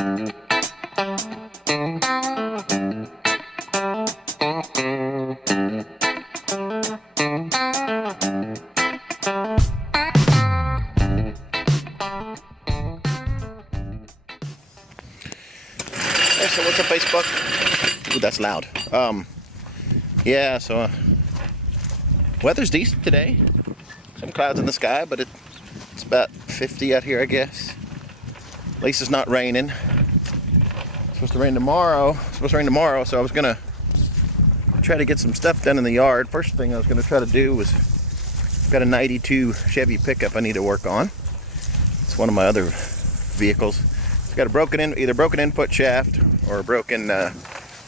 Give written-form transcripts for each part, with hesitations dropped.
So what's up, Facebook? Ooh, that's loud. Yeah, so weather's decent today. Some clouds in the sky, but it's about 50 out here, I guess. At least it's not raining. It's supposed to rain tomorrow. So I was gonna try to get some stuff done in the yard. First thing I was gonna try to do was, got a 92 Chevy pickup I need to work on. It's one of my other vehicles. It's got a either broken input shaft or a broken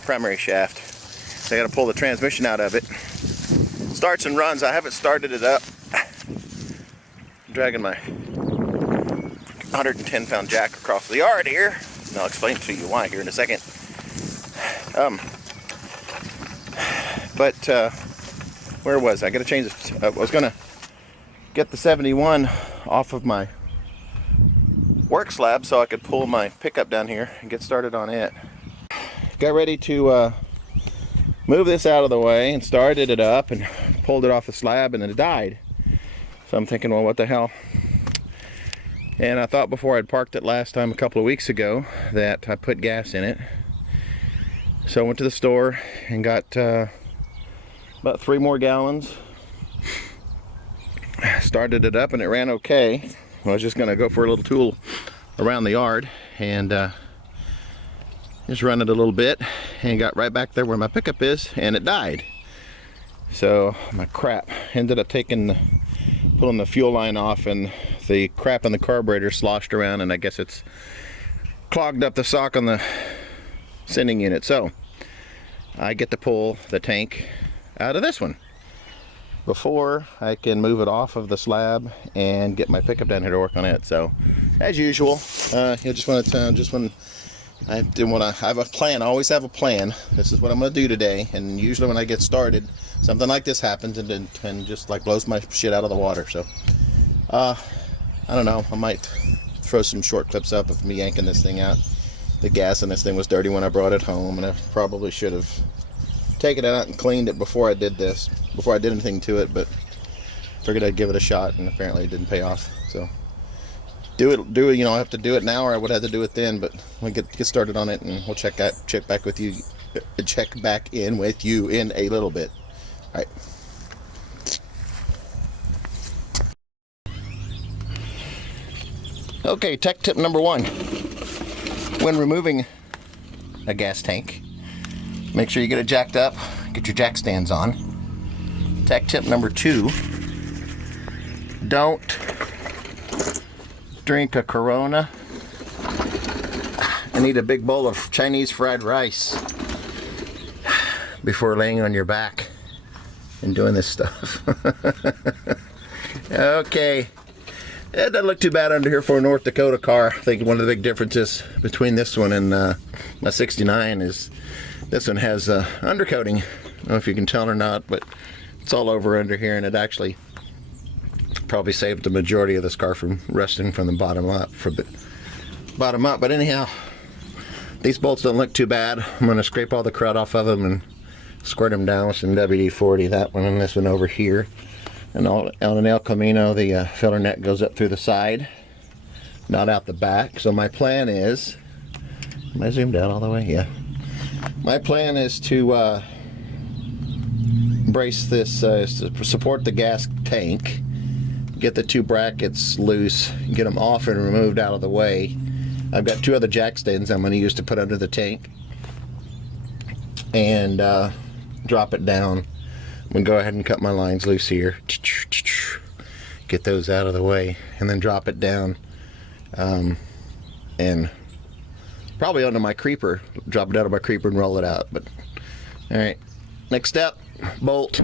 primary shaft. So I got to pull the transmission out of it. Starts and runs. I haven't started it up. I'm dragging my 110-pound jack across the yard here, and I'll explain to you why here in a second. Where was I? Got to change this. I was gonna get the 71 off of my work slab so I could pull my pickup down here and get started on it. Got ready to move this out of the way and started it up and pulled it off the slab, and then it died. So I'm thinking, well, what the hell? And I thought before I'd parked it last time a couple of weeks ago that I put gas in it. So I went to the store and got about 3 more gallons. Started it up and it ran okay. I was just gonna go for a little tool around the yard and just run it a little bit, and got right back there where my pickup is, and it died. So my crap ended up pulling the fuel line off, and the crap in the carburetor sloshed around, and I guess it's clogged up the sock on the sending unit. So I get to pull the tank out of this one before I can move it off of the slab and get my pickup down here to work on it. So as usual, you just want to I didn't want to have a plan. I always have a plan. This is what I'm going to do today, and usually when I get started, something like this happens and just like blows my shit out of the water. So I don't know, I might throw some short clips up of me yanking this thing out. The gas in this thing was dirty when I brought it home, and I probably should have taken it out and cleaned it before I did anything to it, but figured I'd give it a shot, and apparently it didn't pay off. So do it, you know, I have to do it now, or I would have to do it then, but we'll get started on it, and we'll check back in with you in a little bit. All right. Okay, tech tip number 1. When removing a gas tank, make sure you get it jacked up, get your jack stands on. Tech tip number 2, don't drink a Corona and eat a big bowl of Chinese fried rice before laying on your back and doing this stuff. Okay, it doesn't look too bad under here for a North Dakota car. I think one of the big differences between this one and my 69 is this one has undercoating. I don't know if you can tell or not, but it's all over under here, and it actually probably saved the majority of this car from rusting from the bottom up. But anyhow, these bolts don't look too bad. I'm going to scrape all the crud off of them and squirt them down with some WD-40. That one and this one over here. And on an Camino, the filler net goes up through the side, not out the back. So my plan is, am I zoomed out all the way? Yeah. My plan is to brace this, to support the gas tank, get the 2 brackets loose, get them off and removed out of the way. I've got 2 other jack stands I'm going to use to put under the tank, and drop it down. I'm going to go ahead and cut my lines loose here, get those out of the way, and then drop it down, and probably onto my creeper, drop it out of my creeper and roll it out. But all right, next step, bolt,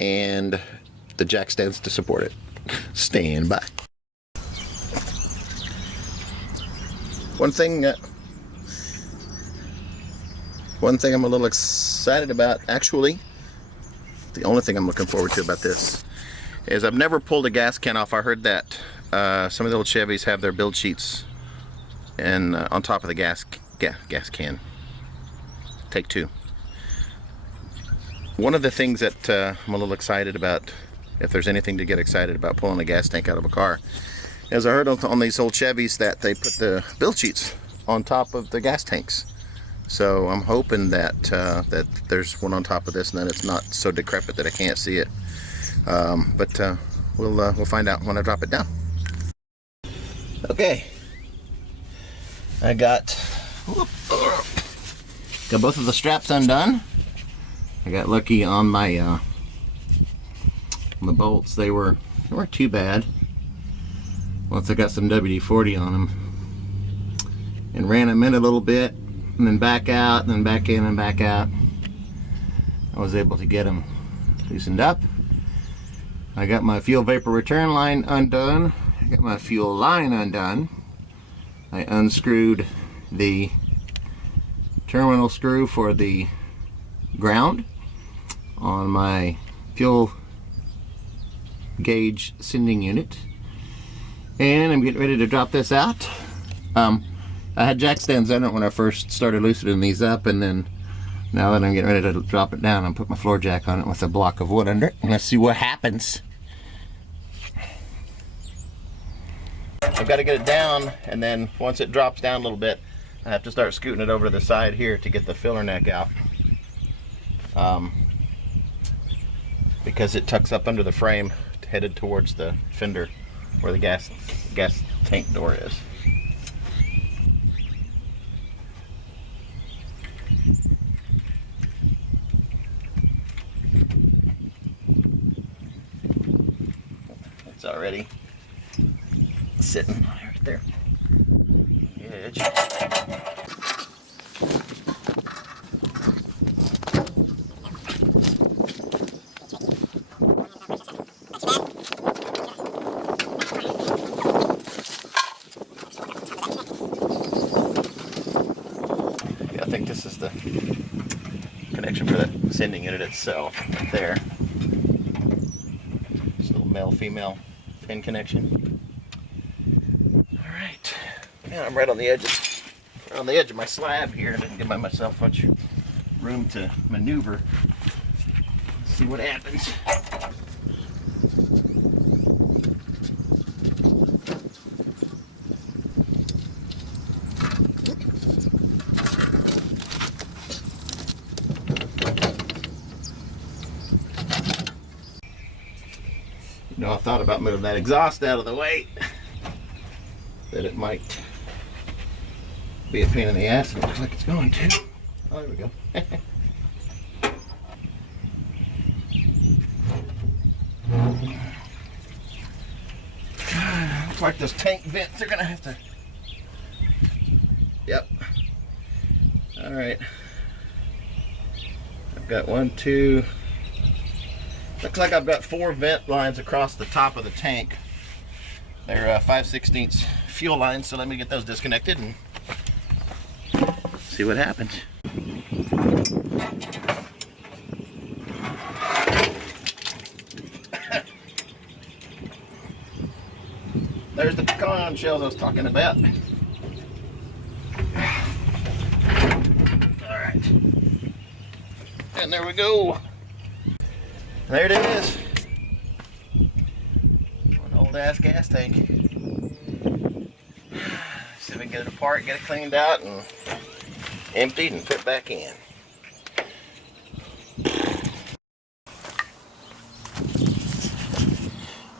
and the jack stands to support it. Stand by. One thing I'm a little excited about, actually, the only thing I'm looking forward to about this is I've never pulled a gas can off. I heard that some of the old Chevys have their build sheets and on top of the gas can. Take two. One of the things that I'm a little excited about, if there's anything to get excited about pulling a gas tank out of a car, is I heard on these old Chevys that they put the build sheets on top of the gas tanks. So I'm hoping that that there's one on top of this and that it's not so decrepit that I can't see it. But we'll find out when I drop it down. Okay, I got both of the straps undone. I got lucky on my on the bolts. They weren't too bad once I got some WD-40 on them, and ran them in a little bit and then back out and then back in and back out. I was able to get them loosened up. I got my fuel vapor return line undone. I got my fuel line undone. I unscrewed the terminal screw for the ground on my fuel gauge sending unit, and I'm getting ready to drop this out. I had jack stands on it when I first started loosening these up, and then now that I'm getting ready to drop it down, I'll put my floor jack on it with a block of wood under it, and let's see what happens. I've got to get it down, and then once it drops down a little bit, I have to start scooting it over to the side here to get the filler neck out. Because it tucks up under the frame headed towards the fender where the gas tank door is. It's already sitting right there. Edge. I think this is the connection for the sending unit itself, right there. This little male-female pin connection. All right, now I'm right on the edge of my slab here. I didn't give myself much room to maneuver. Let's see what happens. You know, I thought about moving that exhaust out of the way, that it might be a pain in the ass, and it looks like it's going to. Oh, there we go. Looks like those tank vents are gonna have to. Yep. All right. I've got 1, 2. Looks like I've got 4 vent lines across the top of the tank. They're 5/16 fuel lines, so let me get those disconnected and see what happens. There's the pecan shells I was talking about. All right. And there we go. There it is. An old ass gas tank. See if we can get it apart, get it cleaned out and emptied and put back in.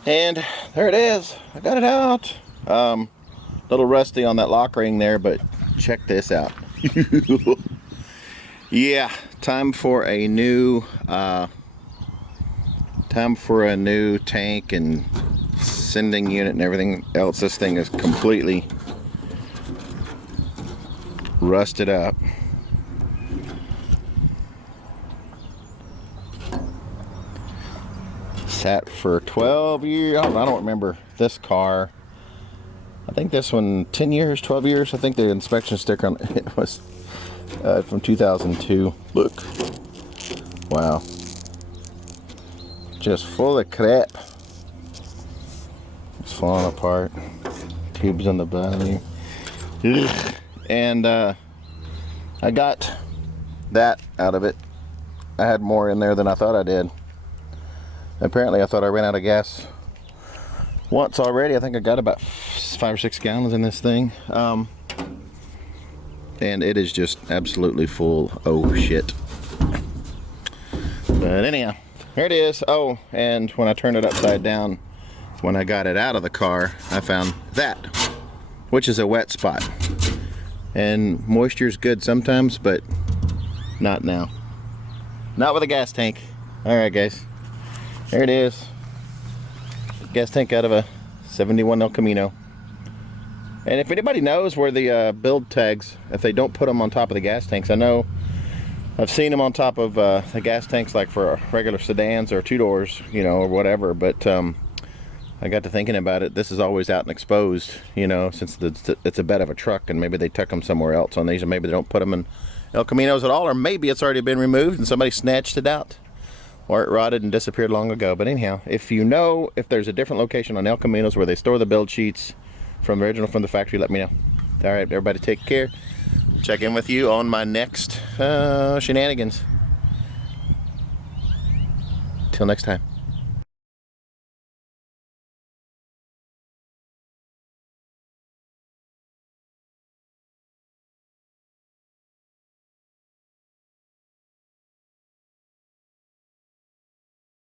And there it is. I got it out. Little rusty on that lock ring there, but check this out. Yeah, time for a new tank and sending unit and everything else. This thing is completely rusted up. Sat for 12 years. I don't remember this car. I think this one 10 years, 12 years. I think the inspection sticker on it was from 2002. Look. Wow. Just full of crap. It's falling apart. Tubes on the bottom. And I got that out of it. I had more in there than I thought I did. Apparently I thought I ran out of gas once already. I think I got about 5 or 6 gallons in this thing. And it is just absolutely full. Oh shit. But anyhow, here it is. Oh, and when I turned it upside down, when I got it out of the car, I found that, which is a wet spot. And moisture's good sometimes, but not now. Not with a gas tank. Alright guys, there it is. Gas tank out of a 71 El Camino. And if anybody knows where the build tags, if they don't put them on top of the gas tanks, I know I've seen them on top of the gas tanks, like for regular sedans or 2-doors, you know, or whatever. But I got to thinking about it. This is always out and exposed, you know, since it's a bed of a truck, and maybe they tuck them somewhere else on these, or maybe they don't put them in El Caminos at all, or maybe it's already been removed and somebody snatched it out, or it rotted and disappeared long ago. But anyhow, if you know if there's a different location on El Caminos where they store the build sheets from the original from the factory, let me know. All right, everybody, take care. Check in with you on my next shenanigans. Till next time.